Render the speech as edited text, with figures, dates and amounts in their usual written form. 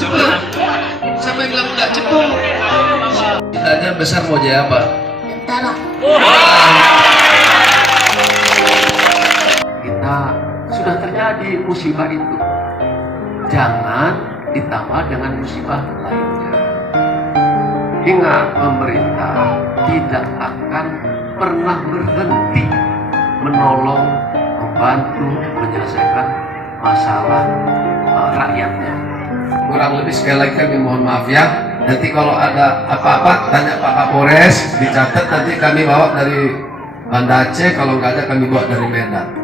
Coba. Siapa yang bilang nggak cepet? Cita-cita besar mau jadi apa? Tentara. Kita sudah terjadi musibah itu, jangan ditambah dengan musibah lainnya. Ingat, pemerintah tidak akan pernah berhenti menolong, membantu, menyelesaikan masalah rakyatnya. Kurang lebih sekali lagi kami mohon maaf ya. Nanti kalau ada apa-apa tanya Pak Kapolres, dicatat nanti kami bawa dari Banda Aceh, kalau nggak ada kami bawa dari Medan.